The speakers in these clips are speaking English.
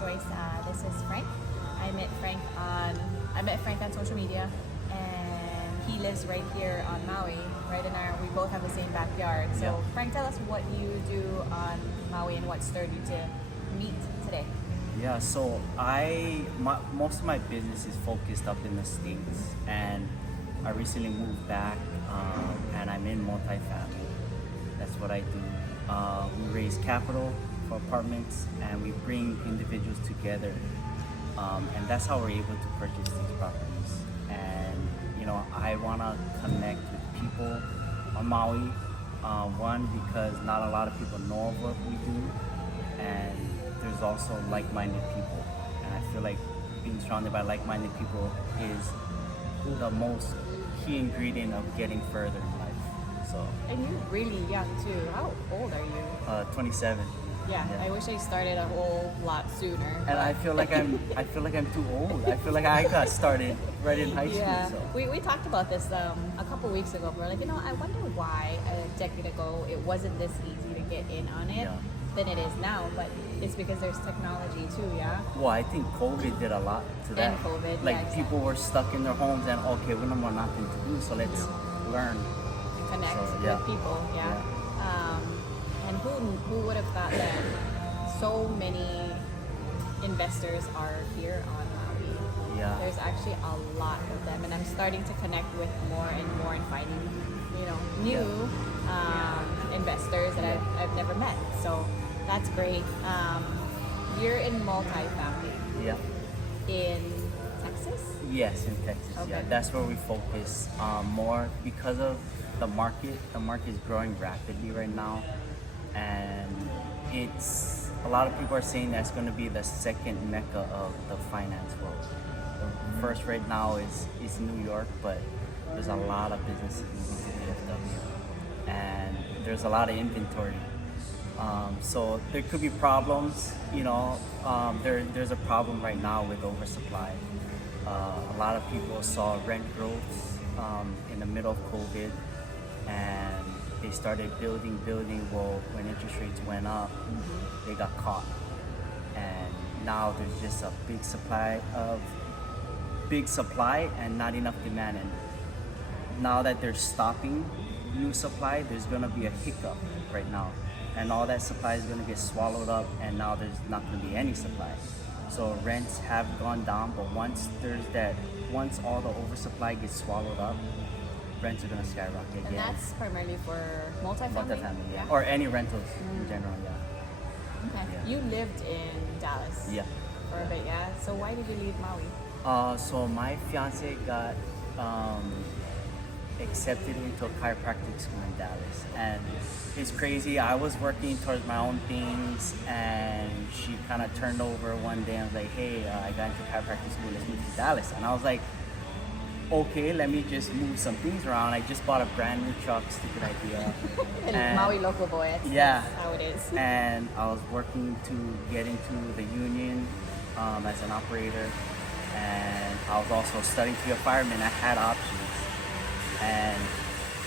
Joyce. This is Frank. I met Frank on social media, and he lives right here on Maui, right in our. We both have the same backyard. So Yeah. Frank, tell us what you do on Maui and what stirred you to meet today. Yeah, so most of my business is focused up in the States, and I recently moved back, and I'm in multifamily. That's what I do. We raise capital for apartments, and we bring individuals together, and that's how we're able to purchase these properties. And I want to connect with people on Maui. One, because not a lot of people know of what we do, and there's also like-minded people, and I feel like being surrounded by like-minded people is the most key ingredient of getting further in life. So, And you're really young too. How old are you? 27. Yeah, Yeah. I wish I started a whole lot sooner. And I feel like I'm too old. I feel like I got started right in high school. Yeah, So. we talked about this a couple weeks ago. We were like, I wonder why a decade ago it wasn't this easy to get in on it Yeah. than it is now. But it's because there's technology too, yeah? Well, I think COVID did a lot to that. And COVID, like yeah, exactly. people were stuck in their homes, and okay, we don't have nothing to do, so let's learn. Connect So, with yeah. people, yeah. And who would have thought that so many investors are here on Maui? Yeah. There's actually a lot of them, and I'm starting to connect with more and more and finding, new investors that I've never met. So that's great. You're in multifamily Yeah. in Texas. Yes, in Texas. Okay. Yeah, that's where we focus more because of the market. The market is growing rapidly right now, and it's a lot of people are saying that's going to be the second mecca of the finance world. The first right now is New York, but there's a lot of businesses moving to DFW, and there's a lot of inventory. So there could be problems. There's a problem right now with oversupply. A lot of people saw rent growth in the middle of COVID, and they started building. Well, when interest rates went up, they got caught, and now there's just a big supply and not enough demand. And now that they're stopping new supply, there's gonna be a hiccup right now, and all that supply is gonna get swallowed up, and now there's not gonna be any supply. So rents have gone down, but once all the oversupply gets swallowed up, rents are gonna skyrocket again. And that's primarily for multifamily? Multifamily, yeah. Or any rentals in general, yeah. Okay. Yeah. You lived in Dallas Yeah. for a bit, yeah? So why did you leave Maui? So my fiance got accepted into a chiropractic school in Dallas, and it's crazy. I was working towards my own things, and she kind of turned over one day and was like, "Hey, I got into chiropractic school. Let's move to Dallas." And I was like, "Okay, let me just move some things around." I just bought a brand new truck. Stupid idea. And Maui local boy, Yeah. that's how it is. And I was working to get into the union as an operator, and I was also studying to be a fireman. I had options, and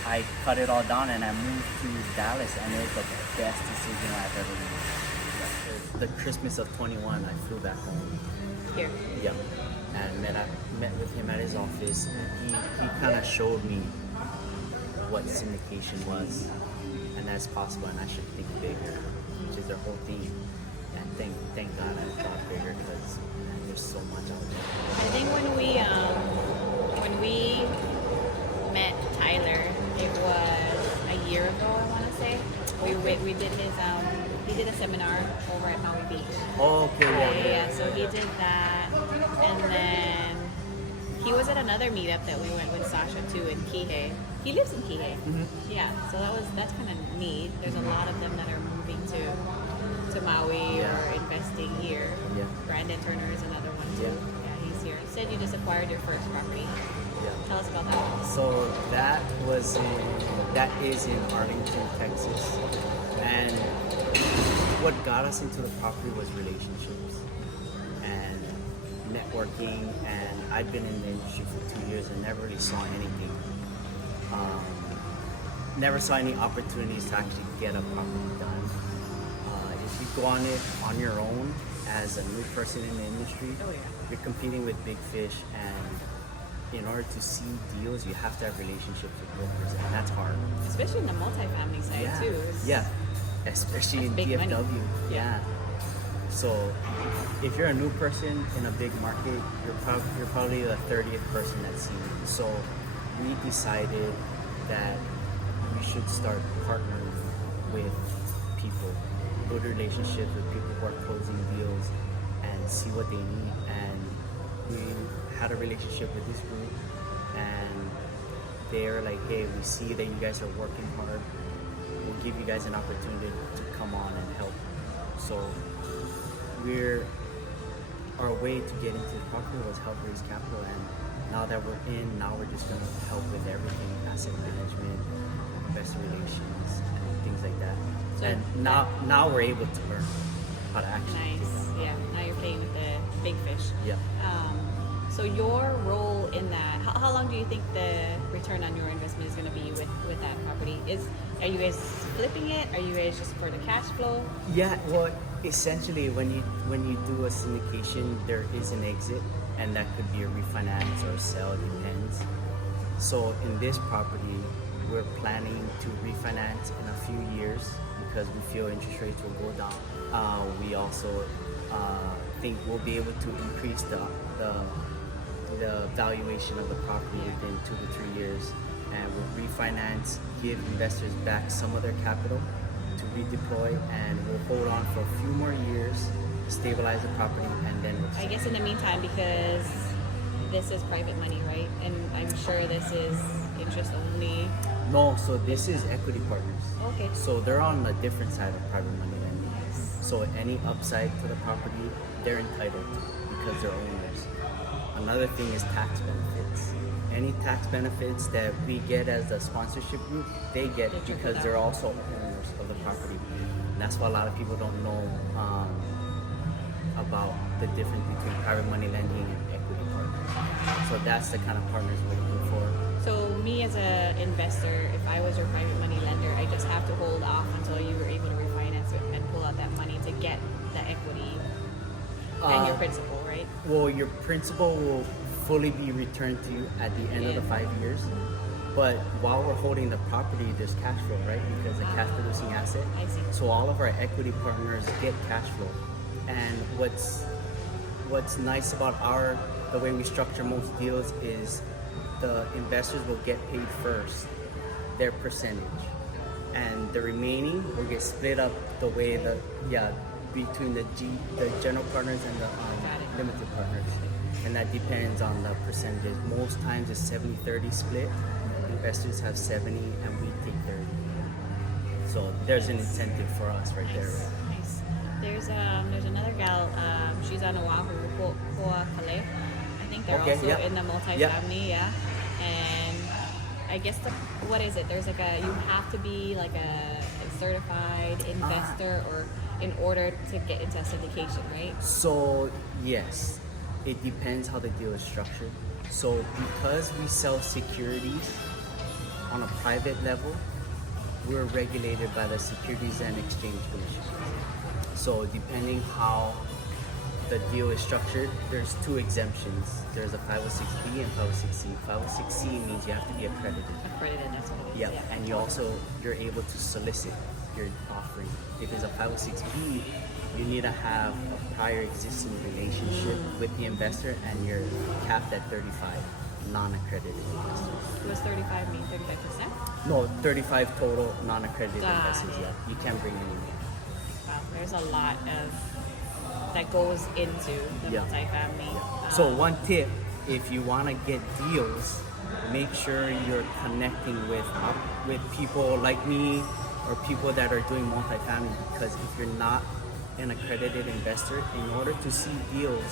I cut it all down and I moved to Dallas, and it was the best decision I've ever made. The Christmas of 21, I flew back home. Here. Yeah, and met with him at his office, and he kind of showed me what syndication was, and that's possible, and I should think bigger, which is their whole theme. And thank God I thought bigger, because there's so much out there. I think when we met Tyler, it was a year ago, I want to say. We did he did a seminar over at Maui Beach. Oh, okay, Yeah. So he did that, and then he was at another meetup that we went with Sasha to in Kihei. He lives in Kihei. Yeah. So that's kind of neat. There's a lot of them that are moving to Maui or investing here. Yeah. Brandon Turner is another one too. Yeah. Yeah, he's here. You said you just acquired your first property. Yeah. Tell us about that. So that is in Arlington, Texas, and what got us into the property was relationships and networking. And I've been in the industry for 2 years and never really saw anything. Never saw any opportunities to actually get a property done. If you go on it on your own as a new person in the industry, Oh, yeah. you're competing with big fish, and in order to see deals, you have to have relationships with brokers, and that's hard. Especially in the multifamily side Yeah. too. It's- Yeah. Especially in That's big DFW. money. Yeah. So if you're a new person in a big market, you're probably the 30th person that's seen it. So we decided that we should start partnering with people, build relationships with people who are closing deals, and see what they need. And we had a relationship with this group, and they're like, hey, we see that you guys are working hard. We'll give you guys an opportunity to come on and help. So our way to get into the property was help raise capital, and now that we're in, now we're just gonna help with everything, asset management, investor relations, and things like that. So and now we're able to learn how to actually do Nice. Yeah. Now you're playing with the big fish. that. Yeah. So your role in that, how long do you think the return on your investment is going to be with that property? Are you guys flipping it? Are you guys just for the cash flow? Yeah, well, essentially, when you do a syndication, there is an exit, and that could be a refinance or a sale, it depends. So in this property, we're planning to refinance in a few years because we feel interest rates will go down. We also think we'll be able to increase the valuation of the property within 2 to 3 years, and we'll refinance, give investors back some of their capital to redeploy, and we'll hold on for a few more years, stabilize the property, and then we'll I guess in the meantime, because this is private money, right? And I'm sure this is interest only. No, so this is equity partners. Okay. So they're on a different side of private money lending. So any upside to the property, they're entitled to because they're owners. Another thing is tax benefits. Any tax benefits that we get as a sponsorship group, they get They trickle because down. they're also owners of the property. And that's why a lot of people don't know about the difference between private money lending and equity partners. So that's the kind of partners we're looking for. So me as an investor, if I was your private money lender, I just have to hold off until you were able to refinance it and pull out that money to get the equity and your principal, right? Well, your principal will fully be returned to you at the end of the 5 years. But while we're holding the property, there's cash flow, right? Because it's a cash producing asset. I see. So all of our equity partners get cash flow. And what's nice about the way we structure most deals is the investors will get paid first, their percentage, and the remaining will get split up the way between the general partners and the Got it. limited partners, and that depends on the percentage. Most times it's 70-30 split. Investors have 70 and we take 30. So there's an incentive for us right there. Nice, nice. There's another gal. She's on Oahu, Hoa Kale. I think they're Okay, also yeah. in the multifamily, yeah. And I guess what is it? There's you have to be like a certified investor or in order to get into a syndication, right? So yes, it depends how the deal is structured. So because we sell securities on a private level, we're regulated by the Securities and Exchange Commission. So depending how the deal is structured, there's 2 exemptions. There's a 506B and 506C. 506C means you have to be accredited. Accredited, that's what it is. Yeah, and you're able to solicit your offering. If it's a 506B, you need to have a prior existing relationship with the investor, and you're capped at 35 non-accredited investors. It was 35, mean 35%? No, 35 total non-accredited Got investors. it. Yeah, you can't bring any more. Wow, there's a lot of that goes into the Yeah. multifamily. So one tip, if you want to get deals, make sure you're connecting with people like me or people that are doing multifamily, because if you're not an accredited investor, in order to see deals,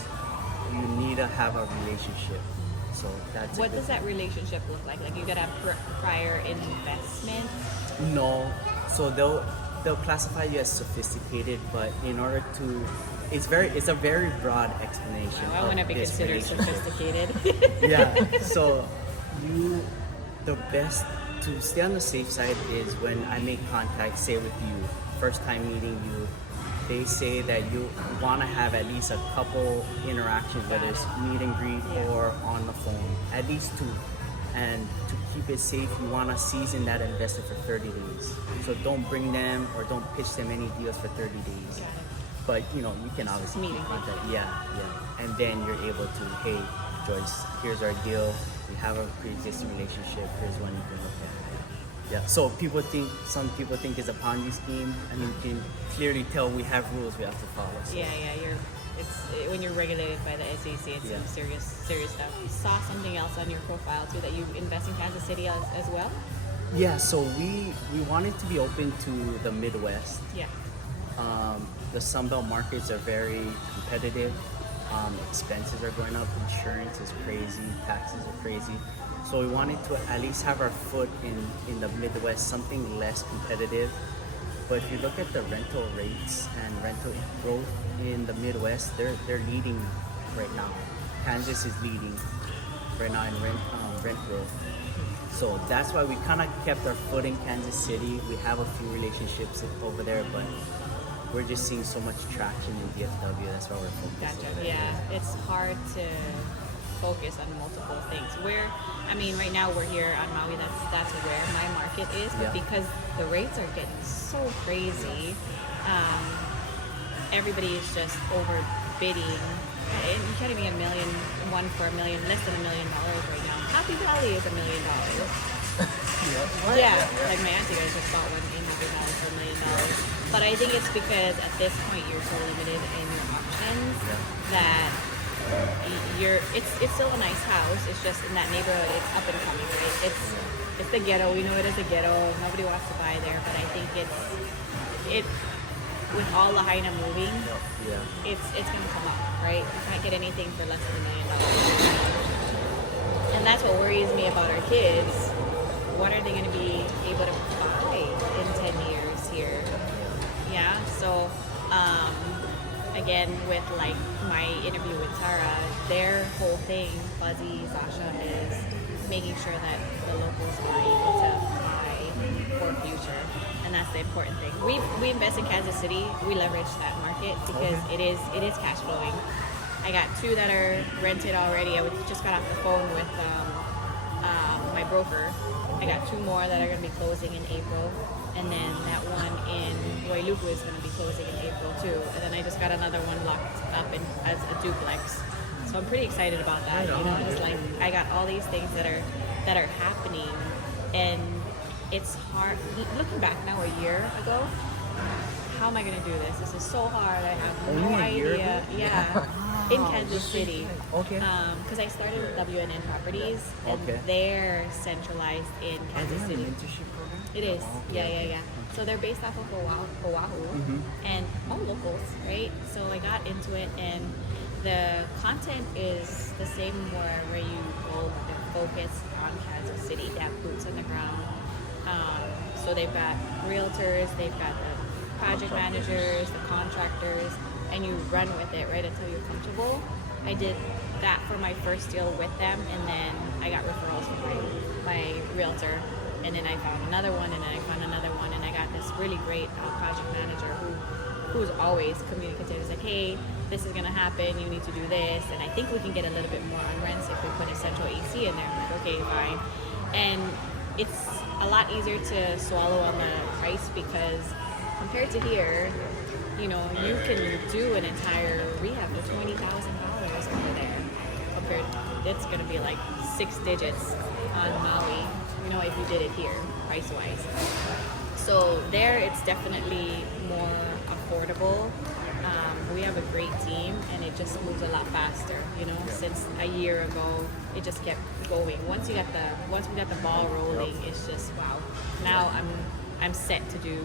you need to have a relationship. So that's What does that relationship look like? Like you got a prior investment? No, so they'll classify you as sophisticated, but in order to, it's a very broad explanation. I of want to be this considered relationship. sophisticated. Yeah. So the best to stay on the safe side is when I make contact, say with you, first time meeting you, they say that you want to have at least a couple interactions, whether it's meet and greet or on the phone, at least two. And to keep it safe, you want to season that investor for 30 days. So don't bring them or don't pitch them any deals for 30 days. But you know, you can obviously keep contact. Yeah. And then you're able to, hey, Joyce, here's our deal. We have a pre-existing relationship. Here's when you can look at it. Yeah. So some people think it's a Ponzi scheme. I mean, you can clearly tell we have rules we have to follow. So. Yeah. When you're regulated by the SEC, it's some serious stuff. You saw something else on your profile too, that you invest in Kansas City as well. Yeah. So we wanted to be open to the Midwest. Yeah. The Sunbelt markets are very competitive. Expenses are going up. Insurance is crazy. Taxes are crazy. So we wanted to at least have our foot in the Midwest, something less competitive. But if you look at the rental rates and rental growth in the Midwest, they're leading right now. Kansas is leading right now in rent growth. So that's why we kind of kept our foot in Kansas City. We have a few relationships over there, but we're just seeing so much traction in DFW. That's why we're focused. Gotcha. Yeah, it's hard to focus on multiple things. Right now we're here on Maui. That's where my market is, but because the rates are getting so crazy, everybody is just overbidding. And you can't even get one for $1 million, less than $1 million right now. Happy Valley is $1 million. Yeah, like my auntie guys just bought one in Happy Valley for $1 million. But I think it's because at this point you're so limited in your options that it's still a nice house. It's just in that neighborhood, it's up and coming, right? It's the ghetto. We know it is a ghetto. Nobody wants to buy there, but I think it with all the Lahaina moving, it's gonna come up, right? You can't get anything for less than $1 million. And that's what worries me about our kids. What are they gonna be able to buy in 10 years here? Yeah, so again, with like my interview with Tara, their whole thing, Fuzzy, Sasha, is making sure that the locals are able to buy for future, and that's the important thing. We invest in Kansas City. We leverage that market because it is cash flowing. I got 2 that are rented already. I just got off the phone with my broker. I got 2 more that are going to be closing in April. And then that one in Wailuku is going to be closing in April too. And then I just got another one locked up as a duplex. So I'm pretty excited about that. It's like I got all these things that are happening, and it's hard. Looking back now, a year ago, how am I going to do this? This is so hard. I have no idea. Yeah. In Kansas City. Okay. Because I started with WNN Properties, and they're centralized in Kansas City. Mentorship program? It is. Yeah. So they're based off of Oahu, and all locals, right? So I got into it, and the content is the same wherever you go. They're focused on Kansas City. They have boots on the ground. So they've got realtors, they've got the project managers, the contractors, and you run with it right until you're comfortable. I did that for my first deal with them, and then I got referrals from my realtor, and then I found another one, and then I found another one, and I got this really great project manager who's always communicative. He's like, hey, this is gonna happen, you need to do this, and I think we can get a little bit more on rents if we put a central AC in there. I'm like, okay, fine. And it's a lot easier to swallow on the price because compared to here, you can do an entire rehab for $20,000 over there. Compared, it's gonna be like 6 digits on Maui, if you did it here, price-wise. So there, it's definitely more affordable. We have a great team, and it just moves a lot faster. Since a year ago, it just kept going. Once we got the ball rolling, it's just wow. Now I'm set to do.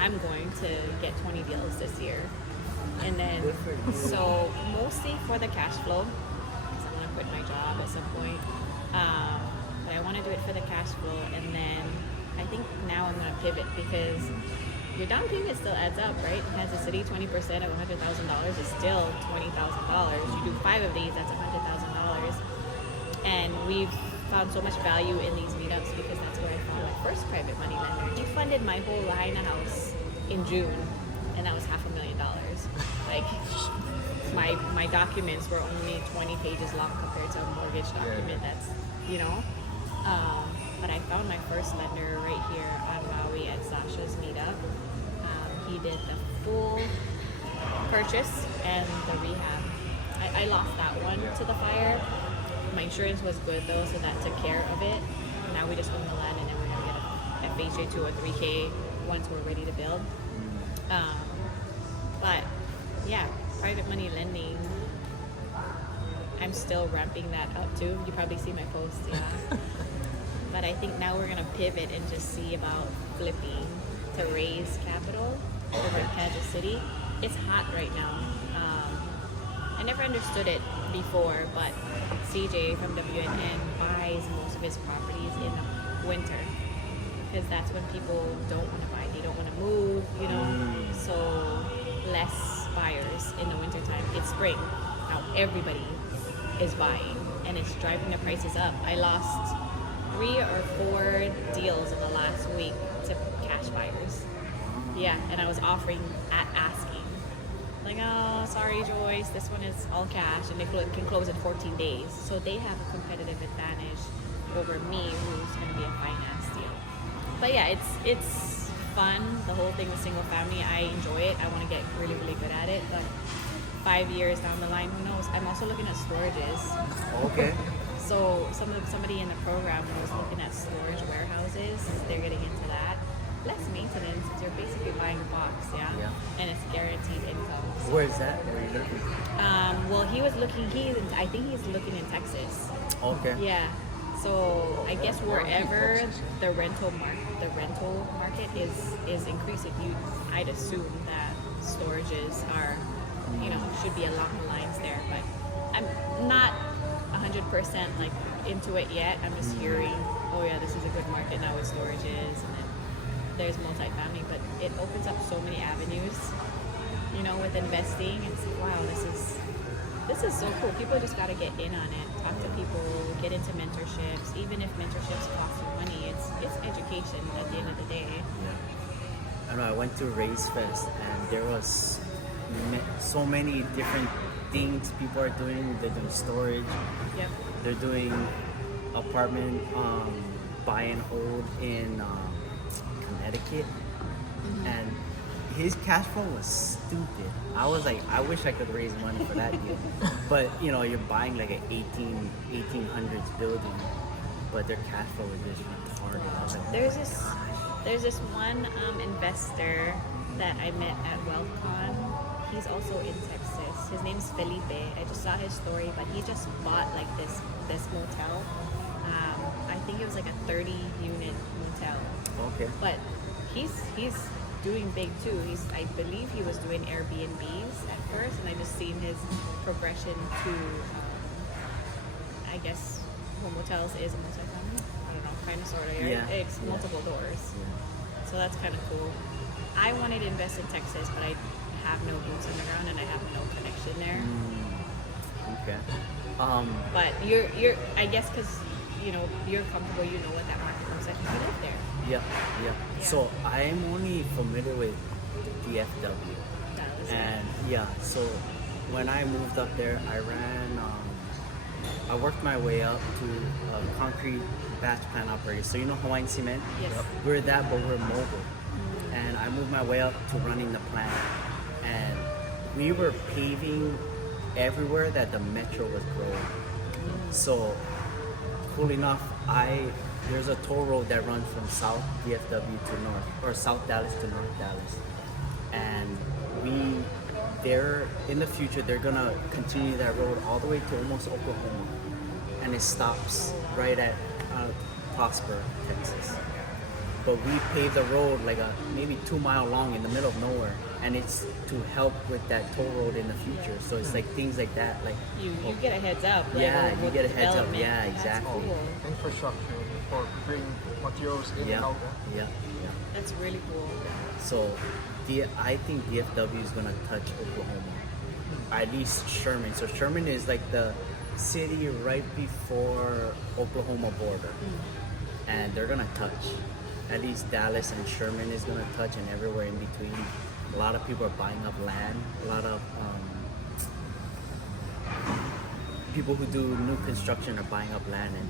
I'm going to get 20 deals this year, and then so mostly for the cash flow, because I want to quit my job at some point. But I want to do it for the cash flow, and then I think now I'm going to pivot because your down payment still adds up, right? In Kansas City, 20% of $100,000 is still $20,000. You do 5 of these, that's $100,000. And we've found so much value in these meetups because that's where I found my first private money lender. He funded my whole Lahaina house in June, and that was $500,000. Like my documents were only 20 pages long compared to a mortgage document that's, you know. But I found my first lender right here on Maui at Sasha's meetup. He did the full purchase and the rehab. I lost that one to the fire. My insurance was good though, so that took care of it. Now we just own the land, and then we're gonna get a FHA 203K once we're ready to build. But yeah, private money lending. I'm still ramping that up too. You probably see my posts, yeah. But I think now we're gonna pivot and just see about flipping to raise capital over in Kansas City. It's hot right now. I never understood it before, but CJ from WNN buys most of his properties in the winter because that's when people don't want to buy. They don't want to move, you know. So less buyers in the wintertime. It's spring. Now everybody is buying, and it's driving the prices up. I lost 3 or 4 deals in the last week to cash buyers. Yeah, and I was offering at asking. Like, oh, sorry, Joyce, this one is all cash, and they can close in 14 days. So they have a competitive advantage over me, who's going to be a finance deal. But yeah, it's fun. The whole thing with single family, I enjoy it. I want to get really, really good at it. But 5 years down the line, who knows? I'm also looking at storages. Okay. So somebody in the program was looking at storage warehouses. They're getting into that. Less maintenance. You're basically buying a box, yeah? And it's guaranteed income. So, Where is that? Where are you looking? well, he was looking. I think he's looking in Texas. Okay. Yeah. So I guess wherever the rental market is increasing, I'd assume that storages are, should be along the lines there. But I'm not 100% like into it yet. I'm just hearing, oh yeah, this is a good market now with storages, and then there's multifamily, but it opens up so many avenues, with investing. It's wow, this is so cool. People just got to get in on it, talk to people, get into mentorships. Even if mentorships cost you money, it's education at the end of the day. Yeah. I know I went to Raise Fest, and there was so many different things people are doing. They're doing storage. Yep. They're doing apartment buy and hold in Connecticut, and his cash flow was stupid. I was like, I wish I could raise money for that deal. But you're buying like an 1800s building, but their cash flow is just retarded. I was like, There's this one investor that I met at WealthCon. He's also in Texas. His name's Felipe. I just saw his story, but he just bought like this motel. I think it was like a 30-unit motel. okay. But he's doing big too. I believe he was doing Airbnbs at first, and I just seen his progression to, I guess, home motels is a multifamily. I don't know, kind of, sort of. Right? Yeah. It's multiple doors. Yeah. So that's kind of cool. I wanted to invest in Texas, but I have no boots on the ground, and I have no connection there. Okay. But you're I guess because you're comfortable, what that market looks like. You live there. Yeah. So I'm only familiar with DFW, and so when I moved up there, I worked my way up to a concrete batch plant operator. So Hawaiian Cement? Yes. We're that, but we're mobile. And I moved my way up to running the plant, and we were paving everywhere that the metro was growing. So cool enough, there's a toll road that runs from South DFW to North, or South Dallas to North Dallas. And in the future, they're gonna continue that road all the way to almost Oklahoma. And it stops right at Prosper, Texas. But we paved the road like maybe 2 mile long in the middle of nowhere. And it's to help with that toll road in the future. So it's like things like that. Like You get a heads up. you get a heads up. development. Yeah, That's exactly. cool. Infrastructure for bring materials in and out. Yeah. That's really cool. So I think DFW is gonna touch Oklahoma, at least Sherman. So Sherman is like the city right before Oklahoma border, and they're gonna touch. At least Dallas and Sherman is gonna touch, and everywhere in between a lot of people are buying up land. A lot of people who do new construction are buying up land, and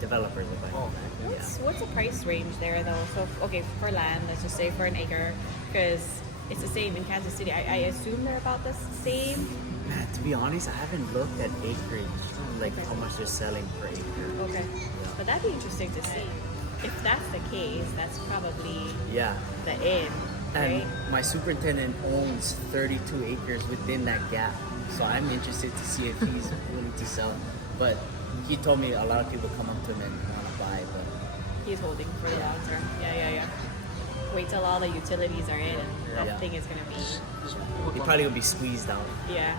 developers are buying Oh. up land. What's the price range there though? So okay, for land, let's just say for an acre, because it's the same in Kansas City. I assume they're about the same. Man, to be honest, I haven't looked at acreage, like Okay. how much they're selling per acre. Okay, but that'd be interesting to see. If that's the case, that's probably Yeah. the end, And right? my superintendent owns 32 acres within that gap. So I'm interested to see if he's willing to sell. But he told me a lot of people come up to him and want to buy, but He's holding for the long term. Yeah. Wait till all the utilities are in, and that Yeah. thing is gonna be. Just he probably will be squeezed out. Yeah,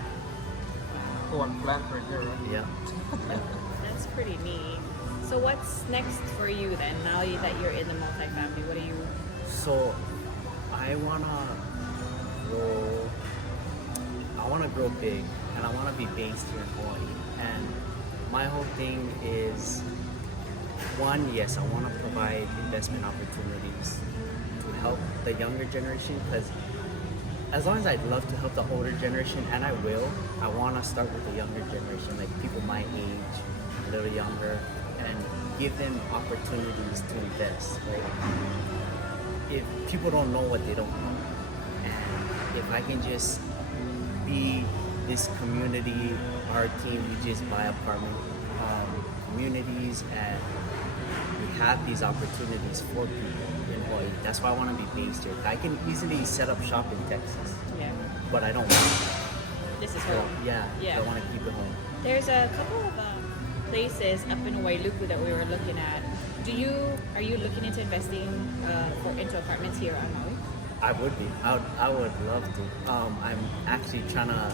put one plant per year, right? Yeah. that's pretty neat. So what's next for you then? Now that you're in the multifamily, what do you? So I wanna grow. I wanna grow big, and I wanna be based here in Hawaii. And my whole thing is, one, yes, I wanna provide investment opportunities to help the younger generation. Because as long as I'd love to help the older generation, and I will, I wanna start with the younger generation, like people my age, a little younger, and give them opportunities to invest. Right? If people don't know what they don't know, and if I can just be this community, our team, we just buy apartment communities, and we have these opportunities for people in Hawaii. That's why I want to be based here. I can easily set up shop in Texas, Yeah, but I don't want to. this is So, home. yeah, Yeah. I want to keep it home. There's a couple of places up in Wailuku that we were looking at. Are you looking into investing into apartments here on Maui? I would be. I would love to. I'm actually trying to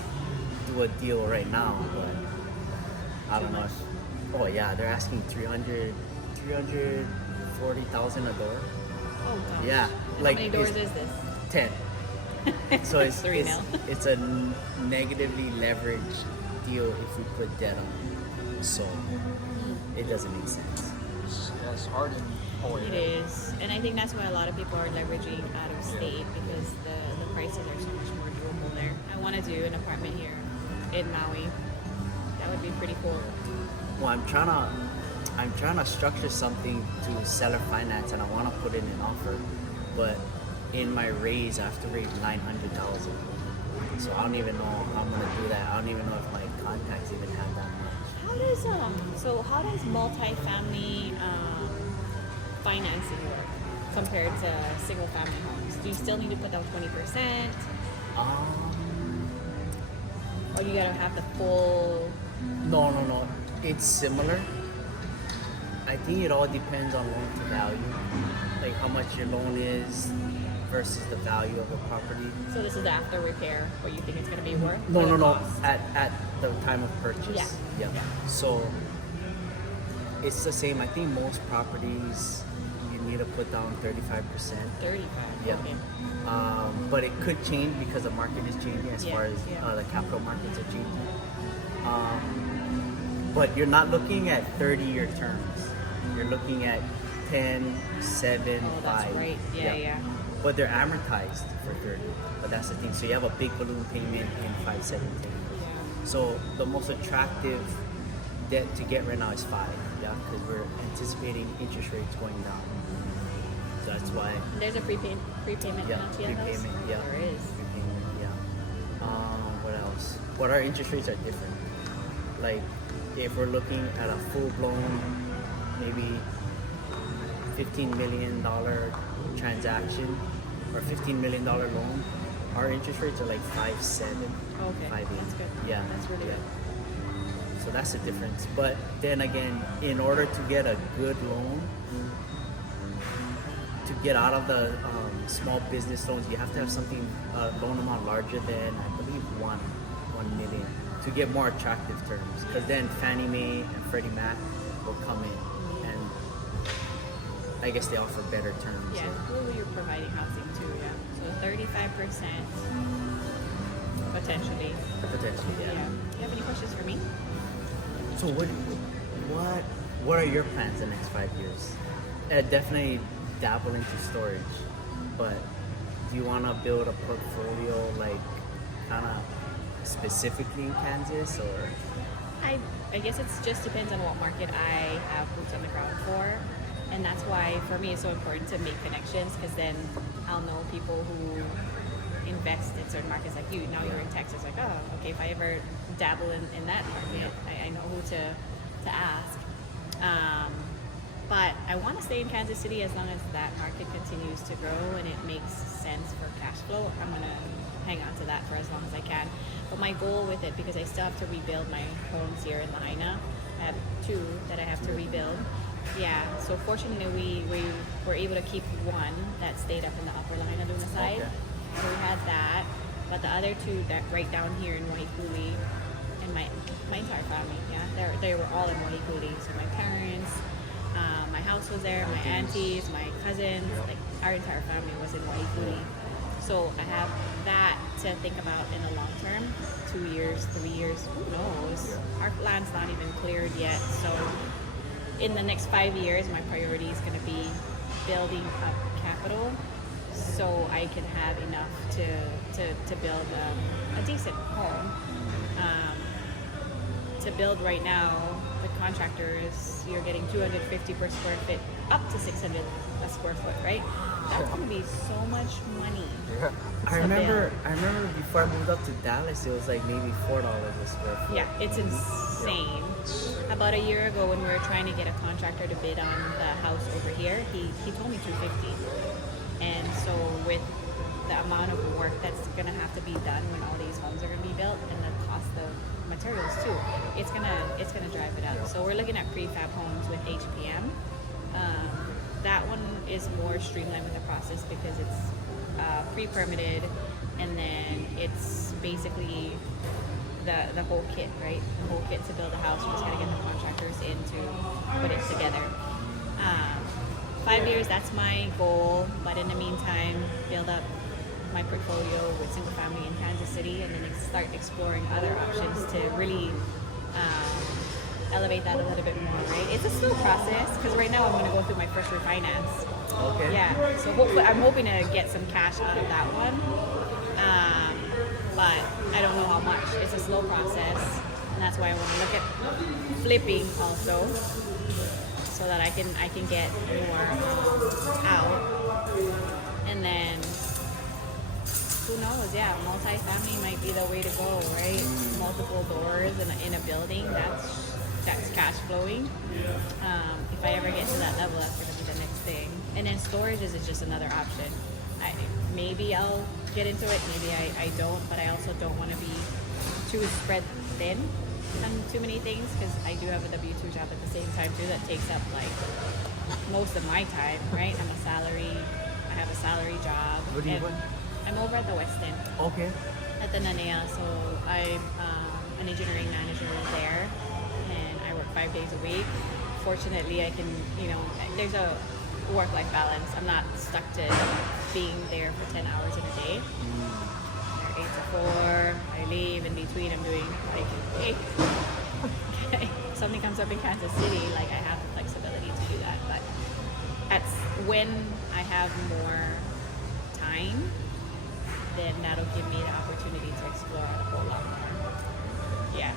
do a deal right now, but I don't know. Oh yeah, they're asking 340,000 a door. Oh, gosh. Yeah, And like how many doors it's- is this? 10. So it's Three it's, now. it's a negatively leveraged deal if we put debt on it. So it doesn't make sense. Yeah, it's hard in Hawaii. It is, and I think that's why a lot of people are leveraging out of state because the prices are so much more doable there. I want to do an apartment here in Maui. That would be pretty cool. Well, I'm trying to structure something to seller finance, and I want to put in an offer, but in my raise, I have to raise 900,000. So I don't even know how I'm gonna do that. I don't even know if my contacts even have that much. How does multifamily financing work compared to single family homes? Do you still need to put down 20%, or you gotta have the full? No. It's similar. I think it all depends on loan to value, like how much your loan is versus the value of a property. So this is after repair, what you think it's gonna be worth? No. or the cost? At the time of purchase. Yeah. So it's the same. I think most properties you need to put down 35%. 35. Yeah. Okay. But it could change because the market is changing as Yeah, far as yeah. the capital markets are changing. But you're not looking at 30-year terms. You're looking at 10, 7, Oh, that's 5. right. Yeah. But they're amortized for 30. But that's the thing. So you have a big balloon payment in 5, 7, 10. So the most attractive debt to get right now is 5. Yeah, because we're anticipating interest rates going down. So that's why. There's a prepayment Yeah, penalty on those? prepayment. Yeah, There is. prepayment. Yeah. What else? But our interest rates are different. Like if we're looking at a full-blown, maybe $15 million transaction or $15 million loan, our interest rates are like 5.7, Okay, 5.8. that's good. Yeah, That's really yeah. good. So that's the difference. But then again, in order to get a good loan, to get out of the small business loans, you have to have something loan amount larger than I believe 1 million to get more attractive terms. Because then Fannie Mae and Freddie Mac will come in, and I guess they offer better terms. Yeah, well, you're providing housing too, yeah. So 35% potentially. Potentially, Yeah. yeah. Do you have any questions for me? So what are your plans the next 5 years? Definitely dabble into storage, but do you want to build a portfolio like kind of specifically in Kansas or? I guess it just depends on what market I have boots on the ground for. And that's why for me it's so important to make connections, because then I'll know people who invest in certain markets like you. Now you're in Texas, like, oh, okay, if I ever dabble in that market, I know who to ask. But I want to stay in Kansas City as long as that market continues to grow and it makes sense for cash flow. I'm going to hang on to that for as long as I can. But my goal with it, because I still have to rebuild my homes here in Lahaina, I have 2 that I have to rebuild. Yeah, so fortunately we were able to keep one that stayed up in the upper Lahaina Luna side. Okay. So we had that. But the other 2 that right down here in Waiakuli, and my entire family, yeah, they were all in Waiakuli. So my parents, my house was there, my aunties, my cousins, like our entire family was in Waiakuli. So I have that to think about in the long term. 2 years, 3 years, who knows? Our land's not even cleared yet. So in the next 5 years, my priority is going to be building up capital so I can have enough to build a decent home. To build right now, the contractors, you're getting 250 per square foot, up to 600 a square foot, right? That's going to be so much money. Yeah. I remember before I moved up to Dallas, it was like maybe $4 a square foot. Yeah, it's insane. About a year ago, when we were trying to get a contractor to bid on the house over here, he told me 250. And so with the amount of work that's gonna have to be done when all these homes are gonna be built, and the cost of materials too, it's gonna drive it up. So we're looking at prefab homes with HPM. That one is more streamlined with the process because it's pre-permitted, and then it's basically the whole kit, right? The whole kit to build a house. You just gotta get the contractors in to put it together. 5 years, that's my goal. But in the meantime, build up my portfolio with single family in Kansas City, and then start exploring other options to really elevate that a little bit more, right? It's a slow process because right now I'm going to go through my first refinance. Okay. Yeah, so I'm hoping to get some cash out of that one. But I don't know how much. It's a slow process, and that's why I want to look at flipping also, so that I can get more out. And then who knows? Yeah, multi-family might be the way to go, right? Multiple doors in a building. That's cash flowing. If I ever get to that level, that's gonna be the next thing. And then storage is just another option. Maybe I'll get into it. Maybe I don't. But I also don't want to be too spread thin on too many things, because I do have a W-2 job at the same time too that takes up like most of my time, right? I have a salary job. What do you and work? I'm over at the West End Okay. at the Nanea, so I'm an engineering manager there, and I work 5 days a week. Fortunately, I can, there's a work-life balance. I'm not stuck to being there for 10 hours in a day. 8 to 4, I leave. In between, I'm doing like, hey, okay, something comes up in Kansas City, like I have the flexibility to do that. But that's when I have more time, then that'll give me the opportunity to explore a whole lot more. Yeah.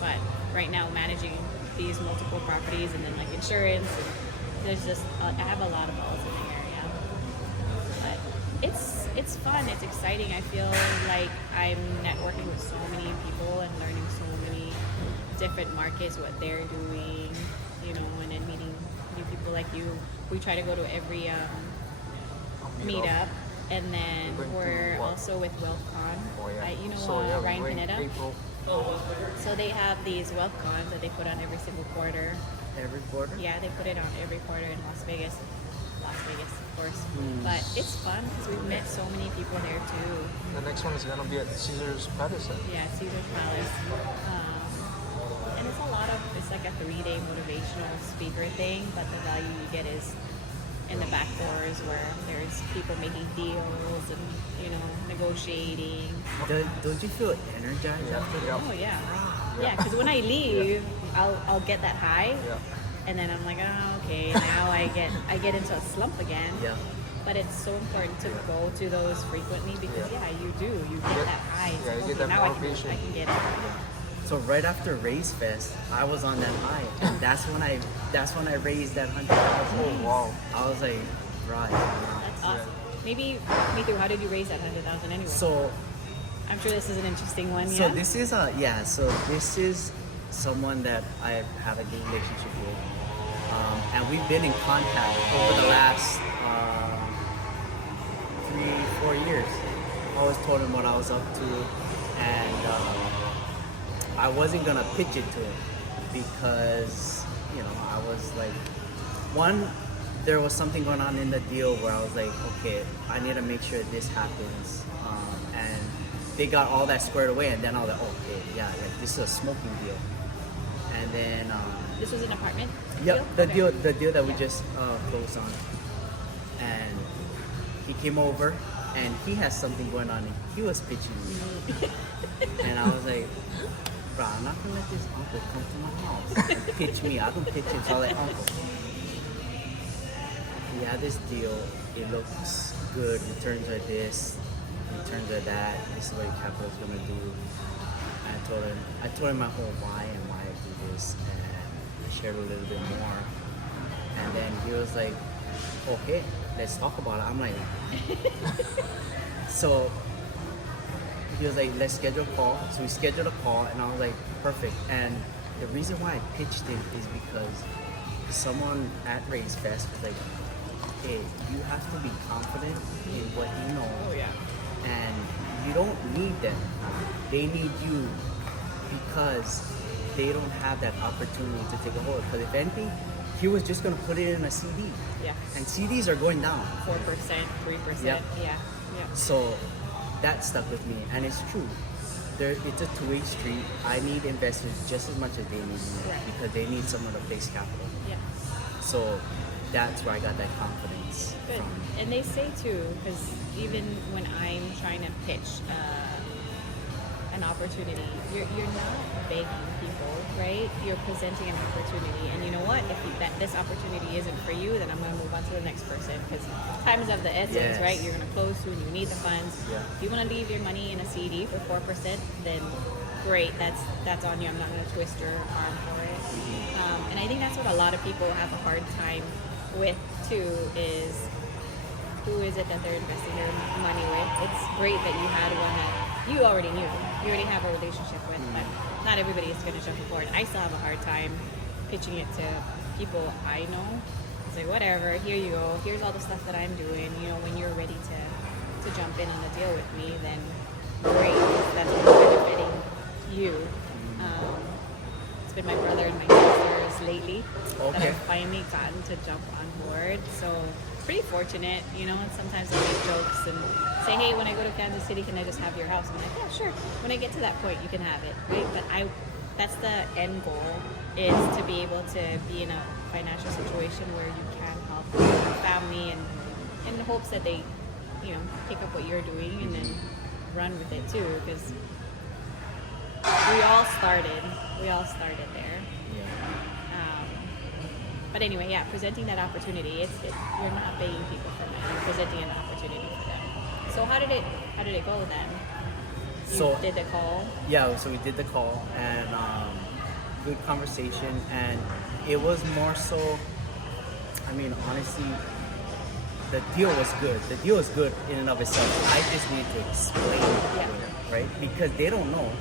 But right now, managing these multiple properties and then like insurance, and there's just I have a lot of balls in the area. But it's fun. It's exciting. I feel like I'm networking with so many people and learning so many different markets, what they're doing, and then meeting new people like you. We try to go to every meetup. And then we're also with WealthCon. Oh, yeah. Ryan Pineda. April. So they have these WealthCons that they put on every single quarter. Every quarter? Yeah, they put it on every quarter in Las Vegas, of course. But it's fun because we've met so many people there too. The next one is gonna be at Caesar's Palace. Yeah, Caesar's Palace. And it's like a 3-day motivational speaker thing, but the value you get is in the back doors where there's people making deals and, negotiating. Don't you feel energized after that? Oh yeah. Yeah, because when I leave, I'll get that high. Yeah. And then I'm like, oh, okay, now I get into a slump again. Yeah. but it's so important to go to those frequently because Yeah. you do. You get that high. It's Yeah, like, you get okay, that now motivation. I can get it. So right after Raise Fest, I was on that high, and that's when I raised that 100,000. Oh, wow. I was like, right. That's awesome. Maybe me too. How did you raise that 100,000 anyway? So I'm sure this is an interesting one. So Yeah. this is so this is someone that I have a good relationship with, and we've been in contact over the last 3-4 years. I always told him what I was up to, and I wasn't gonna pitch it to him because I was like, one, there was something going on in the deal where I was like, okay, I need to make sure this happens, and they got all that squared away, and then I was like, okay, yeah, like this is a smoking deal, and then This was an apartment. yep, deal? the deal that we just closed on, and he came over, and he has something going on, and he was pitching me, and I was like, bro, I'm not gonna let this uncle come to my house and pitch me. I can pitch him, so I was like, uncle, we have this deal, it looks good, returns are this, returns are that, this is what your capital is gonna do. And I told him my whole why and why I do this, and I shared a little bit more. And then he was like, okay, let's talk about it. I'm like, so he was like, let's schedule a call. So we scheduled a call, and I was like, perfect. And the reason why I pitched it is because someone at Raise Fest was like, hey, you have to be confident in what you know. Oh yeah. And you don't need them. They need you because they don't have that opportunity to take a hold. Because if anything, he was just gonna put it in a CD. Yeah. And CDs are going down. 4%, 3%. Yep. Yeah. So that stuck with me, and it's true. It's a two-way street. I need investors just as much as they need me Right. because they need someone to place capital. Yeah. So that's where I got that confidence. Good. from. And they say too, because even when I'm trying to pitch an opportunity, you're not begging people, right? You're presenting an opportunity, and you know what? If this opportunity isn't for you, then I'm going to move on to the next person because time is of the essence, Yes. right? You're going to close soon. You need the funds. Yeah. If you want to leave your money in a CD for 4%, then great. That's on you. I'm not going to twist your arm for it. And I think that's what a lot of people have a hard time with too is who is it that they're investing their money with. It's great that you had one that you already knew, you already have a relationship with, but not everybody is going to jump aboard. I still have a hard time pitching it to people I know. It's like, whatever, here you go, here's all the stuff that I'm doing. When you're ready to jump in on the deal with me, then great, that's what's benefiting you. It's been my brother and my sisters lately that Okay. have finally gotten to jump on board. So pretty fortunate, and sometimes I make jokes and say, hey, when I go to Kansas City, can I just have your house? I'm like, yeah, sure. When I get to that point, you can have it, right? But that's the end goal, is to be able to be in a financial situation where you can help your family and in the hopes that they, pick up what you're doing and then run with it too, because we all started there. But anyway, yeah, presenting that opportunity, you're not begging people for money, you're presenting an opportunity for them. So how did it go then? You So- did the call? Yeah, so we did the call, and good conversation, and it was more so, honestly, the deal was good. The deal was good in and of itself. I just need to explain it to Yeah. them, right? Because they don't know.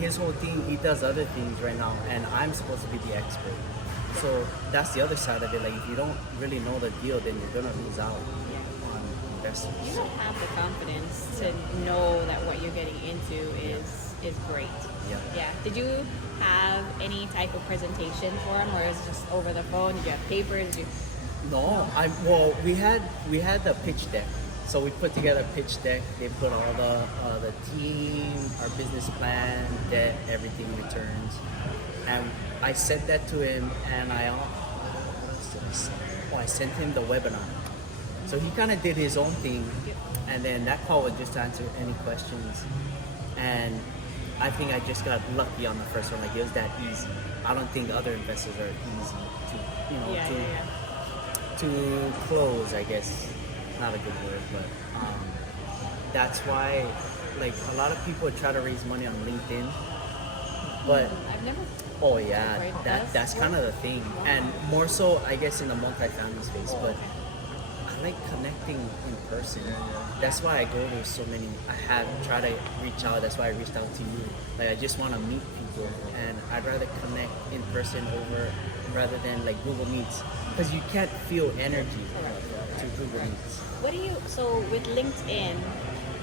His whole thing, he does other things right now, and I'm supposed to be the expert. So that's the other side of it. Like, if you don't really know the deal, then you're gonna lose out on investors. You don't have the confidence to know that what you're getting into is great. Yeah. Yeah. Did you have any type of presentation for them, or is it just over the phone? Did you have paper? Did you? No, we had the pitch deck. So we put together a pitch deck. They put all the team, our business plan, debt, everything, returns, and I sent that to him. And what else did I send? I sent him the webinar. So he kind of did his own thing, and then that call was just to answer any questions. And I think I just got lucky on the first one. Like, it was that easy. I don't think other investors are easy to Yeah. to close, I guess. not a good word, but that's why like a lot of people try to raise money on LinkedIn, but I've never. oh yeah, Right, that's kind of the thing, and more so I guess in the multifamily space. But I like connecting in person. That's why I go to so many. I have tried to reach out. That's why I reached out to you. Like I just want to meet people, and I'd rather connect in person over rather than like Google Meets, because you can't feel energy to Google Meets. What do you? So with LinkedIn,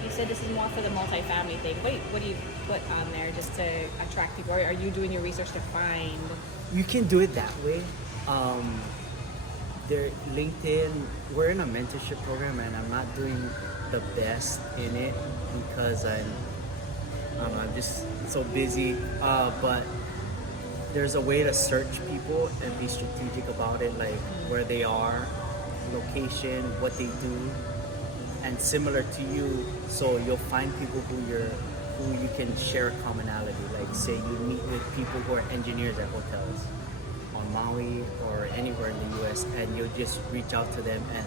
you said this is more for the multifamily thing. What do you put on there just to attract people? Or are you doing your research to find? You can do it that way. There, LinkedIn, we're in a mentorship program, and I'm not doing the best in it because I'm just so busy. But there's a way to search people and be strategic about it, like where they are, location, what they do, and similar to you. So you'll find people who you can share commonality. Like say you meet with people who are engineers at hotels on Maui or anywhere in the US, and you'll just reach out to them, and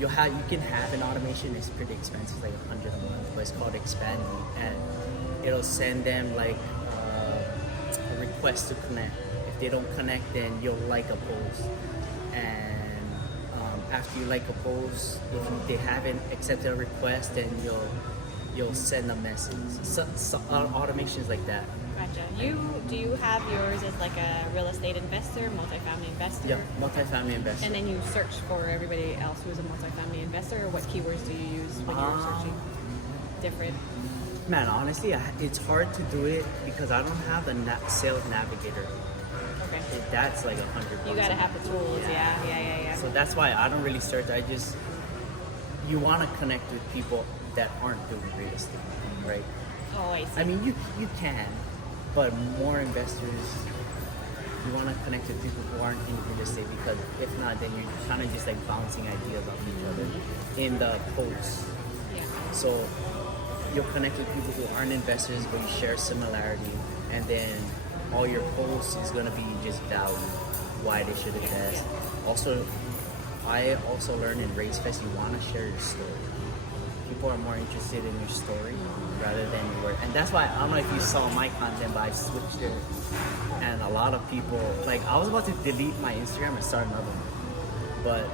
you can have an automation. It's pretty expensive, like $100 a month, but it's called Expand Me, and it'll send them like a request to connect. If they don't connect, then you'll like a post, and after you like a post, if they haven't accepted a request, then you'll send a message. So automations like that. Gotcha. Do you have yours as like a real estate investor, multifamily investor? Yeah, multifamily investor. And then you search for everybody else who is a multifamily investor, or what keywords do you use when you're searching? Different. Man, honestly, it's hard to do it because I don't have the sales navigator. Okay. That's like $100. You gotta have the tools. Yeah. So that's why I don't really search. You want to connect with people that aren't doing real estate, right? Oh, I see. I mean, you can, but more investors, you want to connect with people who aren't in real estate, because if not, then you're kind of just like bouncing ideas off each other in the posts. Yeah. So you'll connect with people who aren't investors, but you share similarity, and then all your posts is going to be just value, why they should invest. Also, I also learned in RaiseFest, you want to share your story. People are more interested in your story rather than your word. And that's why, I don't know if you saw my content, but I switched it. And a lot of people, like I was about to delete my Instagram and start another one. But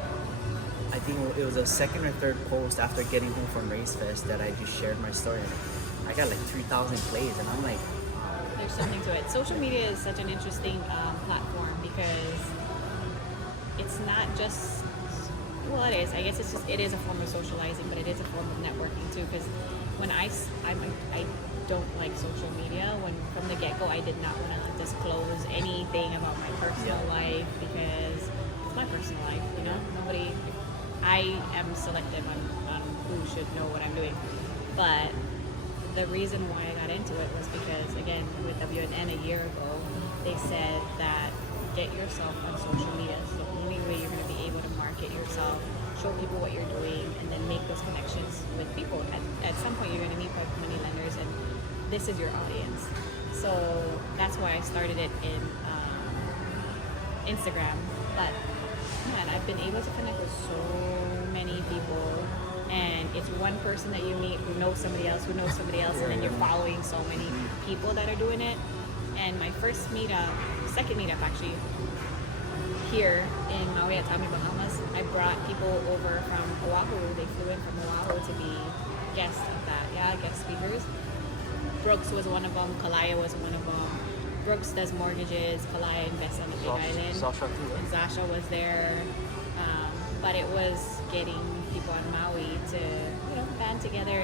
I think it was a second or third post after getting home from RaiseFest that I just shared my story. I got like 3,000 plays, and I'm like, There's something to it. Social media is such an interesting platform because it's not just, well, it is. I guess it is a form of socializing, but it is a form of networking too. Because when I don't like social media. When from the get go, I did not want to disclose anything about my personal life because it's my personal life. You know, nobody. I am selective on who should know what I'm doing, but the reason why I got into it was because, again, with WNN a year ago, they said that get yourself on social media. It's the only way you're going to be able to market yourself, show people what you're doing, and then make those connections with people. At some point, you're going to meet private money lenders, and this is your audience. So that's why I started it in Instagram. But man, I've been able to connect with so many people. And it's one person that you meet who knows somebody else, who knows somebody else, and then you're following so many people that are doing it. And my first meetup, second meetup actually, here in Maui at Tommy Bahamas, I brought people over from Oahu. They flew in from Oahu to be guests of that, guest speakers. Brooks was one of them, Kalaya was one of them. Brooks does mortgages, Kalaya invests on the Big Island. Sasha too, right? And Zasha was there. But it was getting people on Maui to, band together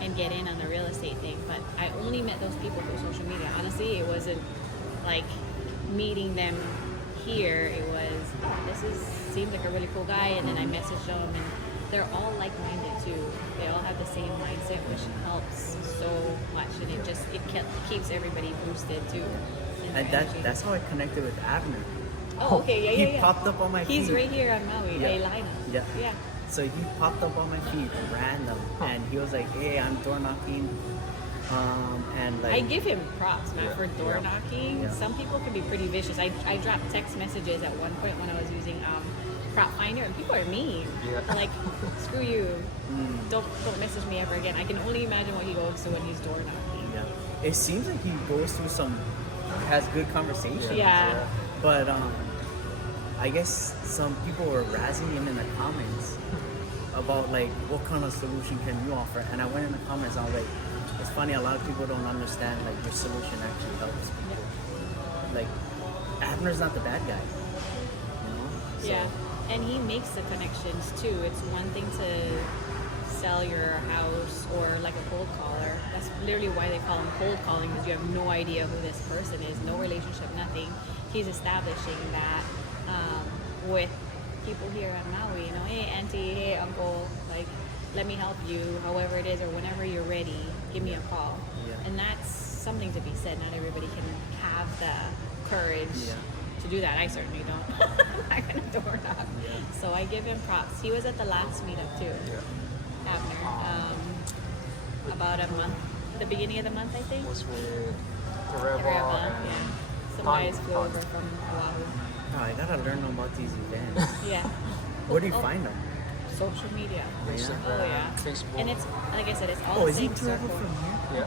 and get in on the real estate thing. But I only met those people through social media. Honestly, it wasn't like meeting them here. It was, seems like a really cool guy, and then I messaged them, and they're all like-minded too. They all have the same mindset, which helps so much, and it keeps everybody boosted too. And that's how I connected with Abner. Oh, okay, yeah. He popped up on my feed. He's right here on Maui, Lina. Yeah. So he popped up on my feed, random, and he was like, "Hey, I'm door knocking," and like I give him props, man, for door knocking. Yeah. Some people can be pretty vicious. I dropped text messages at one point when I was using prop finder, and people are mean. Yeah. They're like, screw you. Don't message me ever again. I can only imagine what he goes through when he's door knocking. Yeah. It seems like he goes through has good conversations. Yeah. But I guess some people were razzing him in the comments about like what kind of solution can you offer, and I went in the comments and I was like, it's funny, a lot of people don't understand like your solution actually helps people. Like Abner's not the bad guy, you know? So, Yeah, and he makes the connections too. It's one thing to sell your house or like a cold caller. That's literally why they call him cold calling, because you have no idea who this person is, no relationship, nothing. He's establishing that with people here on Maui. You know, hey auntie, hey uncle, like let me help you. However it is, or whenever you're ready, give me a call. Yeah. And that's something to be said. Not everybody can have the courage Yeah. to do that. I certainly don't. I'm not gonna door knock. Yeah. So I give him props. He was at the last meetup too, Yeah. Abner. About a month, the beginning of the month, I think. Was with Tereva, Tereva yeah. and Some Tani. guys flew over from Oahu. oh, I gotta learn about these events. Yeah. Where do you Oh, find them? social media? Instagram, Oh yeah. Facebook. And it's like I said, it's all Oh, the is he same travel circle. from here? Yeah.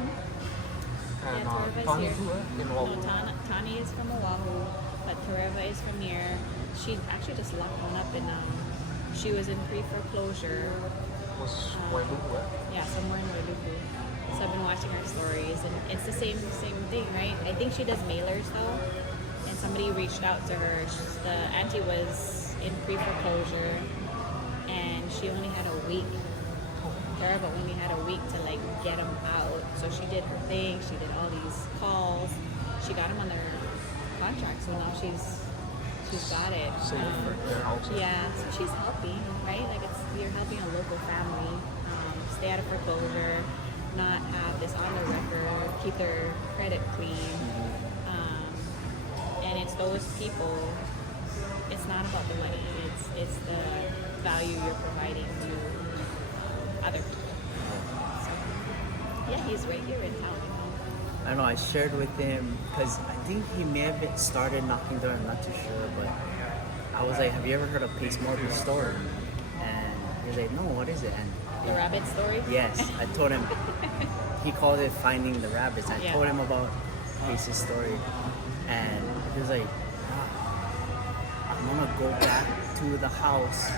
And Yeah, Tereva's Tani here. too, in No, Oahu. Tani is from Oahu, but Tereva is from here. She actually just locked one up in. She was in pre-foreclosure. Was Wailuku, Yeah, somewhere in Wailuku. So I've been watching her stories, and it's the same thing, right? I think she does mailers though, and somebody reached out to her. The auntie was in pre-foreclosure, and she only had a week. Tereva only had a week to like get them out. So she did her thing. She did all these calls. She got them on their contract. So now she's got it. Save for their house. Yeah, so she's helping, right? Like you're helping a local family stay out of foreclosure, not have this on the record, keep their credit clean, and it's those people. It's not about the money. It's the value you're providing to other people. So, yeah, he's right here in town. I know I shared with him because I think he may have been started knocking door. I'm not too sure, but I was like, "Have you ever heard of Pace Morgan's story?" And he was like, "No, what is it?" And The rabbit story. yes, I told him. He called it Finding the Rabbits. I Yeah. told him about Pace's story, and he was like, "Ah, "I'm gonna go back to the house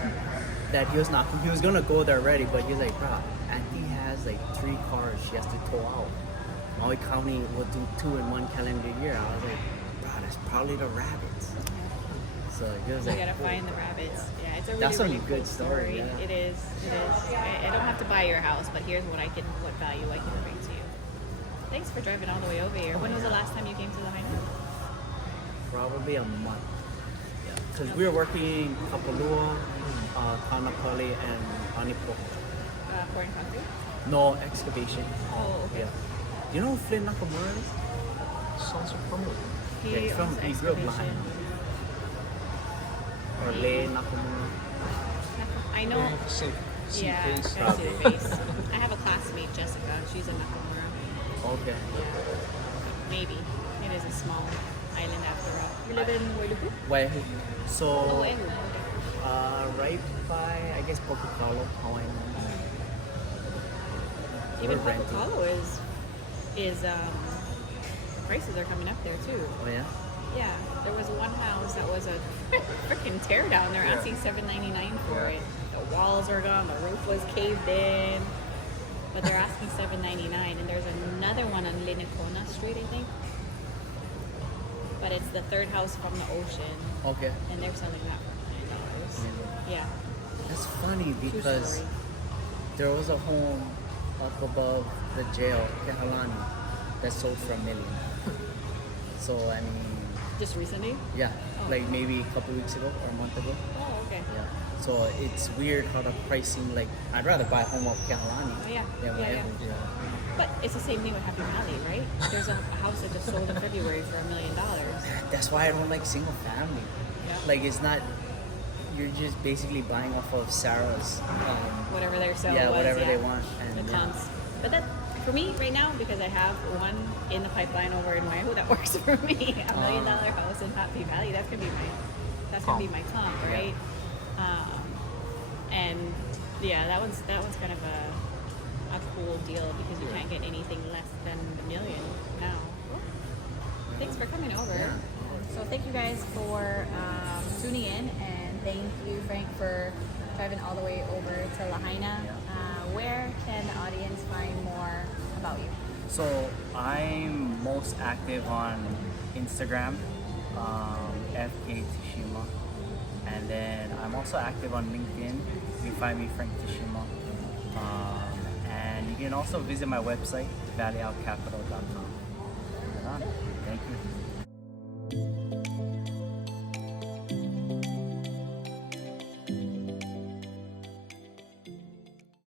that he was knocking." He was gonna go there already, but he was like, "Bro, Auntie has like 3 cars she has to tow out. Maui County will do 2 in 1 calendar year." I was like, "Bro, that's probably the rabbits." So he was You like, gotta "Cool." find the rabbits. Yeah, it's a really, That's a really good cool story, yeah. It is. I don't have to buy your house, but here's what value I can bring to you. Thanks for driving all the way over here. When was the last time you came to the Haina? Probably a month. Because we were working Kapalua, Tanapali, and Anipo. Foreign country? No excavation. Oh, okay. Yeah. You know who Flynn Nakamura is? Sounds so familiar. He Yeah, he's from- owns he grew up excavation. behind. Or Lei Nakamura? I know. See Yeah, I face. see the face. I have a classmate, Jessica. She's a Nakamura. Okay. Yeah. Maybe. It is a small island after all. You live in Wailuku? Waihu. Oh, So, Wailuku. right by, I guess, Pococalo, Hawaii. Even We're renting. Pococalo is the prices are coming up there too. Oh, yeah? Yeah, there was one house that was a freaking tear down. They're Yeah. asking $799 for Yeah. it. The walls are gone. The roof was caved in, but they're asking $799. And there's another one on Linicona Street, I think. But it's the third house from the ocean, Okay. and they're selling that for $1 million. Yeah, It's funny true because story. there was a home up above the jail, Kehalani, that sold for $1 million. So, I mean, Just recently. yeah, Oh. like maybe a couple weeks ago or a month ago. Oh, okay. Yeah. So it's weird how the pricing, like, I'd rather buy a home up Kehalani Oh, yeah. than Yeah, Waihu. yeah. But it's the same thing with Happy Valley, right? There's a house that just sold in February for $1 million. That's why I don't like single family. Yeah. Like, it's not, you're just basically buying off of Sarah's, Whatever their sale yeah, was. whatever yeah. they want. And The yeah. comps. But that, for me right now, because I have one in the pipeline over in Waihu that works for me, $1 million house in Happy Valley, that's gonna be my comp, right? And yeah, that one's kind of a cool deal because you can't get anything less than $1 million now. Thanks for coming over. So thank you guys for tuning in, and thank you, Frank, for driving all the way over to Lahaina. Where can the audience find more about you? So I'm most active on Instagram, FK Tashima, and then I'm also active on LinkedIn. You can find me Frank Tashima, and you can also visit my website, valleyoutcapital.com. Thank you.